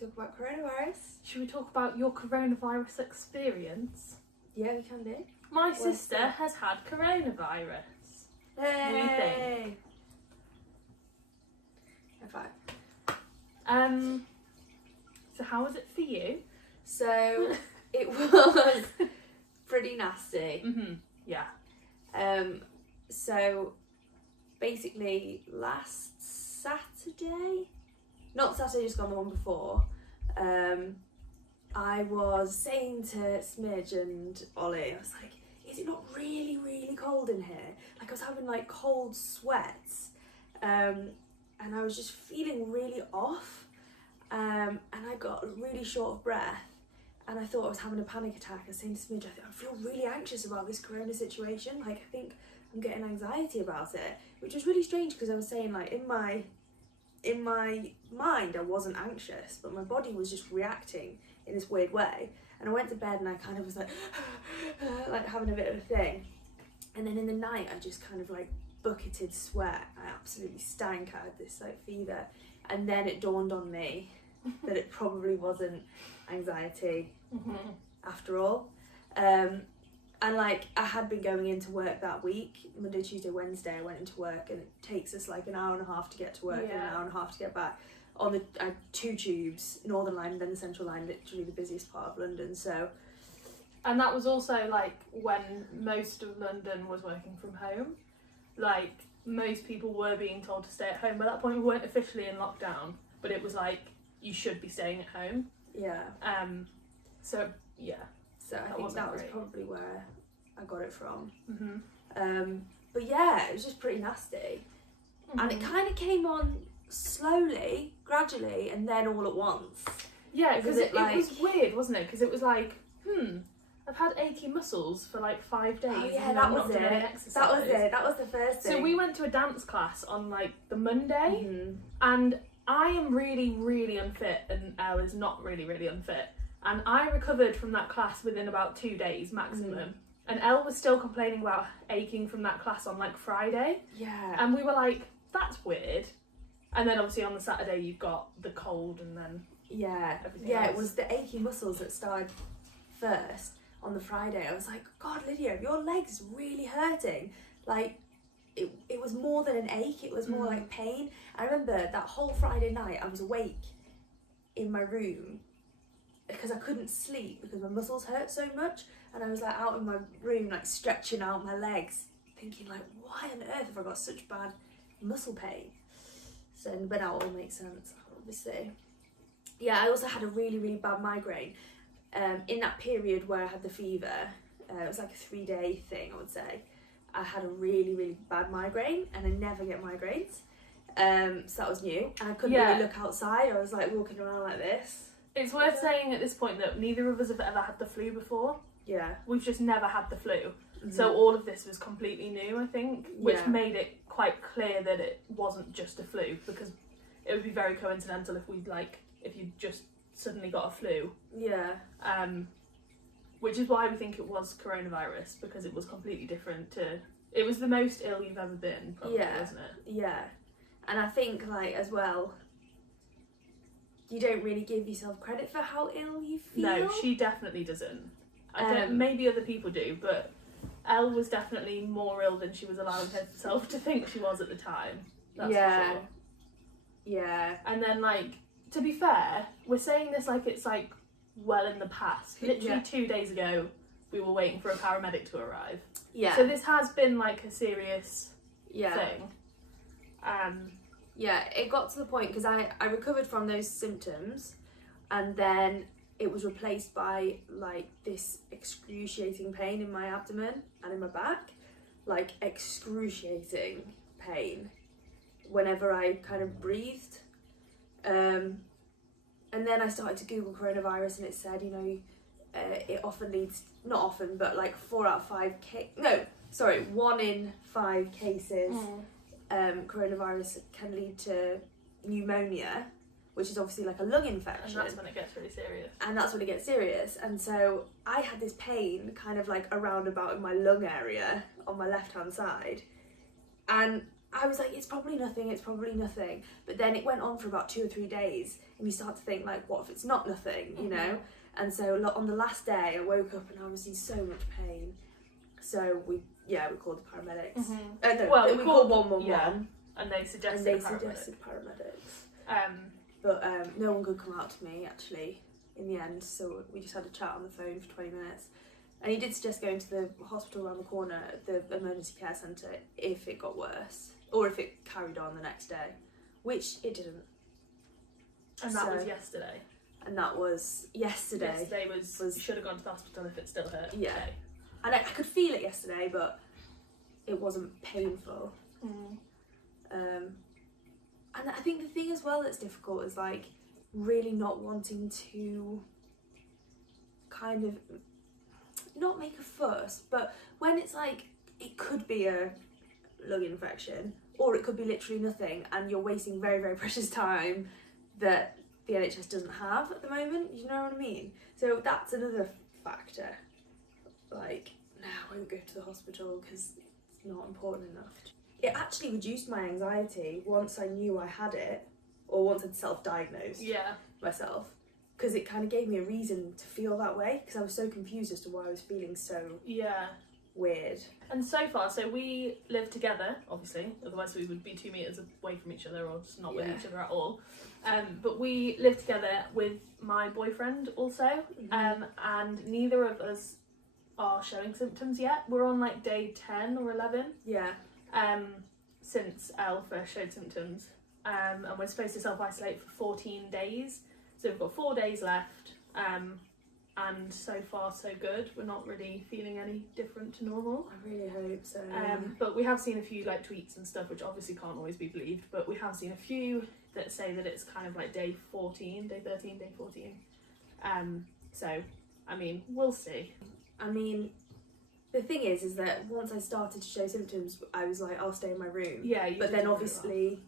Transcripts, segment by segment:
talk about coronavirus? Should we talk about your coronavirus experience? Yeah, we can do. My sister has had coronavirus. Hey! High five. So how was it for you? So it was pretty nasty. Yeah. So basically last Saturday, not Saturday just gone, the one before, I was saying to Smidge and Ollie, I was like, is it not really, really cold in here? Like I was having like cold sweats, and I was just feeling really off, and I got really short of breath, and I thought I was having a panic attack. I was saying to Smidge, I feel really anxious about this corona situation, like I think I'm getting anxiety about it, which was really strange because I was saying like in my mind I wasn't anxious, but my body was just reacting in this weird way. And I went to bed and I kind of was like like having a bit of a thing, and then in the night I just kind of like bucketed sweat. I absolutely stank. I had this like fever, and then it dawned on me that it probably wasn't anxiety after all. And like I had been going into work that week, Monday, Tuesday, Wednesday I went into work, and it takes us like an hour and a half to get to work and an hour and a half to get back on the two tubes, Northern Line and then the Central Line, literally the busiest part of London. So, and that was also like when most of London was working from home. Like most people were being told to stay at home. By that point we weren't officially in lockdown, but it was like you should be staying at home. Yeah. So yeah. So I think that was probably where I got it from. Mm-hmm. But yeah, it was just pretty nasty. And it kind of came on slowly, gradually, and then all at once. Yeah, because it was weird, wasn't it? Because it was like, I've had achy muscles for like 5 days. Oh yeah, and that I've was not done any it. exercise. That was it. That was the first thing. So we went to a dance class on like the Monday, and I am really, really unfit, and Elle is not really, really unfit. And I recovered from that class within about 2 days maximum. And Elle was still complaining about aching from that class on like Friday. Yeah. And we were like, that's weird. And then obviously on the Saturday you've got the cold and then everything else. It was the achy muscles that started first on the Friday. I was like, God, Lydia, your leg's really hurting. Like it was more than an ache, it was more like pain. I remember that whole Friday night I was awake in my room because I couldn't sleep because my muscles hurt so much, and I was like out in my room like stretching out my legs thinking like, why on earth have I got such bad muscle pain? So, but now it all makes sense, obviously. Yeah, I also had a really, really bad migraine in that period where I had the fever. It was like a 3-day thing, I would say. I had a really, really bad migraine, and I never get migraines. So that was new, and I couldn't really look outside. I was like walking around like this. It's worth saying at this point that neither of us have ever had the flu before. Yeah. We've just never had the flu. So all of this was completely new, I think, which made it quite clear that it wasn't just a flu, because it would be very coincidental if you just suddenly got a flu. Yeah. Which is why we think it was coronavirus, because it was completely different it was the most ill you've ever been, probably, wasn't it? Yeah. And I think, like, as well, you don't really give yourself credit for how ill you feel. No, she definitely doesn't. Maybe other people do, but Elle was definitely more ill than she was allowing herself to think she was at the time. That's for sure. Yeah. And then, like, to be fair, we're saying this like it's like well in the past. Literally 2 days ago, we were waiting for a paramedic to arrive. Yeah. So this has been like a serious thing. Yeah, it got to the point because I recovered from those symptoms, and then it was replaced by like this excruciating pain in my abdomen and in my back, like excruciating pain whenever I kind of breathed. And then I started to Google coronavirus, and it said, you know, it often leads, not often, but like 1 in 5 cases coronavirus can lead to pneumonia, which is obviously like a lung infection. And that's when it gets really serious. And that's when it gets serious. And so I had this pain kind of like around about in my lung area on my left hand side. And I was like, it's probably nothing. But then it went on for about 2 or 3 days, and you start to think, like, what if it's not nothing, you know? And so on the last day, I woke up and I was in so much pain. So we called the paramedics. We called 111. Yeah, and they suggested paramedics. But no one could come out to me, actually, in the end. So we just had a chat on the phone for 20 minutes. And he did suggest going to the hospital around the corner, the emergency care centre, if it got worse. Or if it carried on the next day. Which it didn't. And that was yesterday. And that was yesterday. Yesterday was you should have gone to the hospital if it still hurt. Yeah. Okay. And I could feel it yesterday, but it wasn't painful. And I think the thing as well that's difficult is, like, really not wanting to kind of not make a fuss, but when it's like, it could be a lung infection, or it could be literally nothing, and you're wasting very, very precious time that the NHS doesn't have at the moment, you know what I mean? So that's another factor. Like, no, I won't go to the hospital because it's not important enough. It actually reduced my anxiety once I knew I had it, or once I'd self-diagnosed myself, because it kind of gave me a reason to feel that way, because I was so confused as to why I was feeling so weird. And so far, so we live together, obviously, otherwise we would be 2 meters away from each other, or just not with each other at all. But we live together with my boyfriend also, and neither of us are showing symptoms yet. We're on like day 10 or 11. Yeah. Since Elle first showed symptoms. And we're supposed to self-isolate for 14 days. So we've got 4 days left. And so far so good. We're not really feeling any different to normal. I really hope so. But we have seen a few like tweets and stuff, which obviously can't always be believed, but we have seen a few that say that it's kind of like day 14, day 13, day 14. So, I mean, we'll see. I mean, the thing is that once I started to show symptoms, I was like, I'll stay in my room. Yeah, but then obviously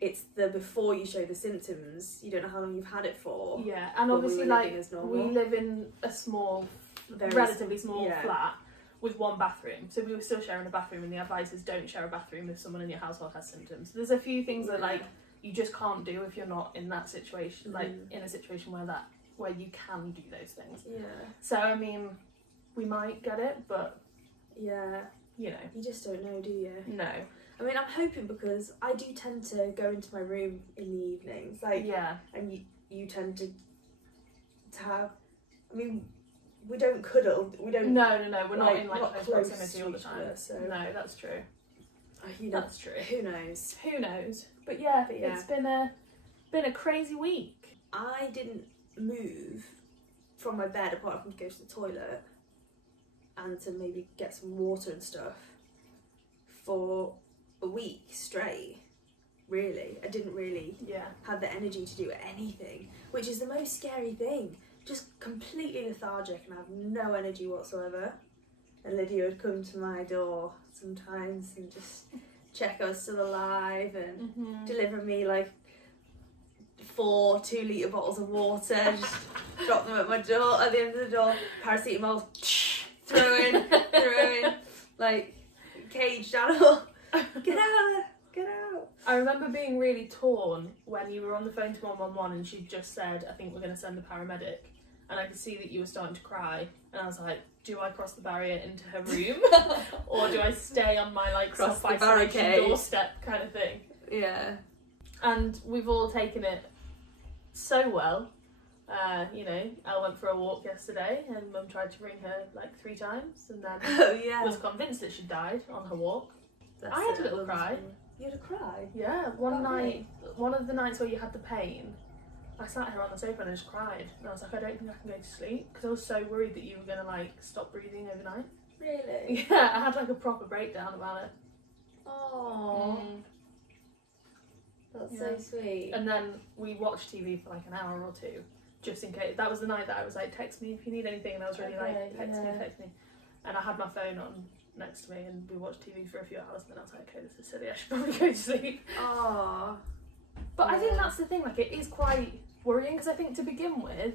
it's the before you show the symptoms, you don't know how long you've had it for. Yeah, and obviously like we live in a small, relatively small flat with one bathroom, so we were still sharing a bathroom, and the advice is don't share a bathroom if someone in your household has symptoms. So there's a few things that like you just can't do if you're not in that situation, like in a situation where you can do those things. Yeah. So I mean, we might get it, but you know, you just don't know, do you? No. I mean, I'm hoping, because I do tend to go into my room in the evenings, like, and you tend to have, I mean, we don't cuddle, we don't. No, we're not in like close proximity all the time. So. No, that's true. That's true. Who knows? But yeah, it's been a crazy week. I didn't move from my bed apart from to go to the toilet and to maybe get some water and stuff for a week straight. Really, I didn't really have the energy to do anything, which is the most scary thing. Just completely lethargic and have no energy whatsoever. And Lydia would come to my door sometimes and just check I was still alive and deliver me like 4 2-litre bottles of water, just drop them at my door, at the end of the door, paracetamol, throw in, like caged animal. Get out. I remember being really torn when you were on the phone to 111 and she just said, I think we're going to send the paramedic, and I could see that you were starting to cry, and I was like, do I cross the barrier into her room or do I stay on my like self-isolation doorstep kind of thing? Yeah. And we've all taken it so well. Elle went for a walk yesterday and Mum tried to ring her like 3 times and then was convinced that she died on her walk. I had a little cry. You had a cry? Yeah, one night, one of the nights where you had the pain, I sat here on the sofa and just cried. And I was like, I don't think I can go to sleep, because I was so worried that you were going to like stop breathing overnight. Really? Yeah, I had like a proper breakdown about it. Oh. That's so sweet. And then we watched TV for like an hour or 2, just in case. That was the night that I was like, text me if you need anything, and I was really like, text me. And I had my phone on next to me and we watched TV for a few hours, and then I was like, okay, this is silly, I should probably go to sleep. Oh. But I think that's the thing, like it is quite worrying, because I think to begin with,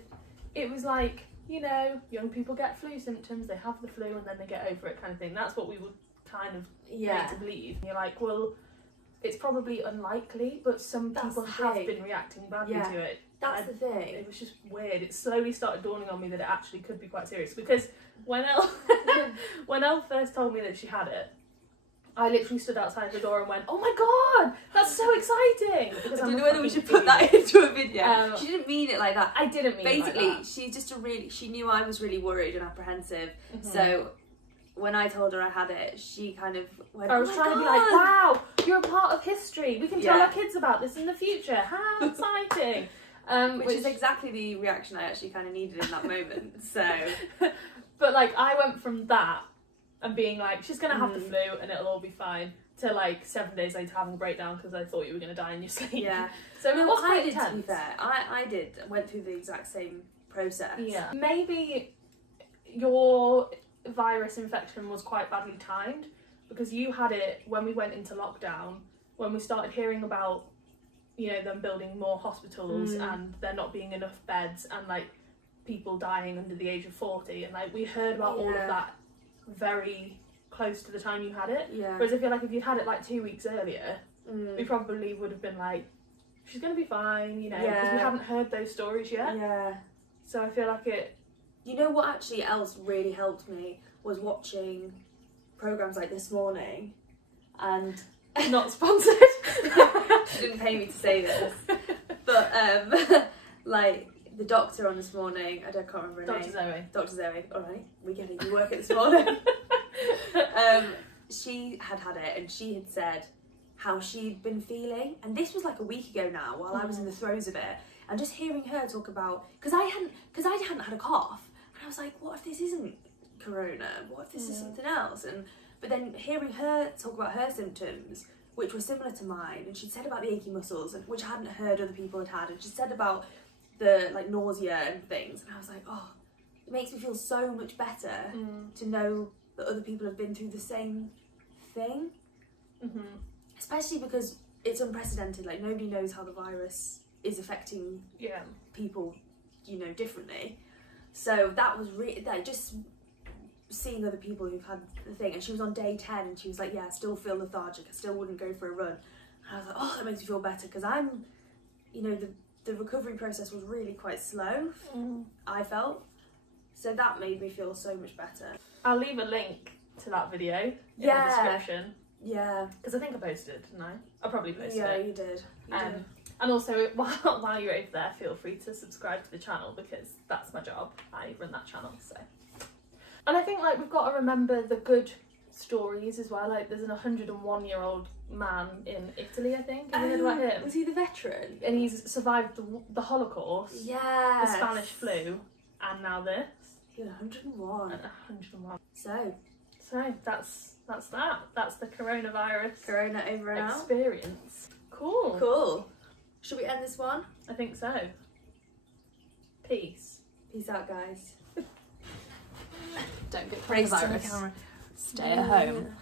it was like, young people get flu symptoms, they have the flu and then they get over it kind of thing. That's what we were kind of made to believe. And you're like, well, it's probably unlikely, but some That's people the have thing. been reacting badly Yeah. to it. That's And the thing. it was just weird. It slowly started dawning on me that it actually could be quite serious, because when Elle when Elle first told me that she had it, I literally stood outside the door and went, "Oh my god, that's so exciting!" Because I I'm don't a know whether we fucking should put that idiot. into a video. She She didn't mean it like that. I didn't mean Basically, it like that. she's just she knew I was really worried and apprehensive. Mhm. So when I told her I had it, she kind of went, I was "Oh my trying to be God." like, "Wow, you're a part of history. We can tell Yeah. our kids about this in the future. How exciting!" Which is exactly the reaction I actually kind of needed in that moment. So, But like, I went from that and being like, "She's gonna have the Mm. flu and it'll all be fine," to like 7 days later having a breakdown because I thought you were gonna die in your sleep. yeah. So it was I quite did, intense. to be fair. I went through the exact same process. Yeah. Maybe your virus infection was quite badly timed, because you had it when we went into lockdown, when we started hearing about, you know, them building more hospitals and there not being enough beds and like people dying under the age of 40, and like we heard about all of Yeah. that very close to the time you had it. Yeah. Whereas I feel like if you'd had it like 2 weeks earlier, Mm. we probably would have been like, "She's gonna be fine," you know, because Yeah. we hadn't heard those stories yet. Yeah. So I feel like it. You know what actually else really helped me was watching programs like This Morning, and Not sponsored. she didn't pay me to say this, but like the doctor on This Morning, I can't remember her Dr. name. Zoe. Dr. Zoe. All right, we get it. You work at This Morning. She had it, and she had said how she'd been feeling, and this was like a week ago now, while I was in the throes of it, and just hearing her talk about, because I hadn't had a cough, and I was like, what if this isn't corona? What if this is something else? But then hearing her talk about her symptoms, which were similar to mine, and she'd said about the achy muscles, which I hadn't heard other people had, and she said about the like nausea and things, and I was like, oh, it makes me feel so much better to know that other people have been through the same thing. Mm-hmm. Especially because it's unprecedented, like nobody knows how the virus is affecting Yeah. people, you know, differently. So that was really, like, just seeing other people who've had the thing, and she was on day 10 and she was like, yeah, I still feel lethargic, I still wouldn't go for a run. And I was like, oh, that makes me feel better, because I'm, you know, the recovery process was really quite slow, I felt. So that made me feel so much better. I'll leave a link to that video in the Yeah. description, Yeah. because I think I posted it, didn't I? I probably posted Yeah, it. you did. You did. And also, while you're over there, feel free to subscribe to the channel, because that's my job. I run that channel, so. And I think like we've got to remember the good stories as well. Like there's an 101-year-old man in Italy, I think. Have you heard about him? Was he the veteran? And he's survived the Holocaust, Yeah. the Spanish flu, and now this. He was 101. And 101. So, That's that. That's the coronavirus Corona over and out. experience. Cool. Cool. Should we end this one? I think so. Peace. Peace out, guys. Don't get Race to the coronavirus. camera. Stay at home.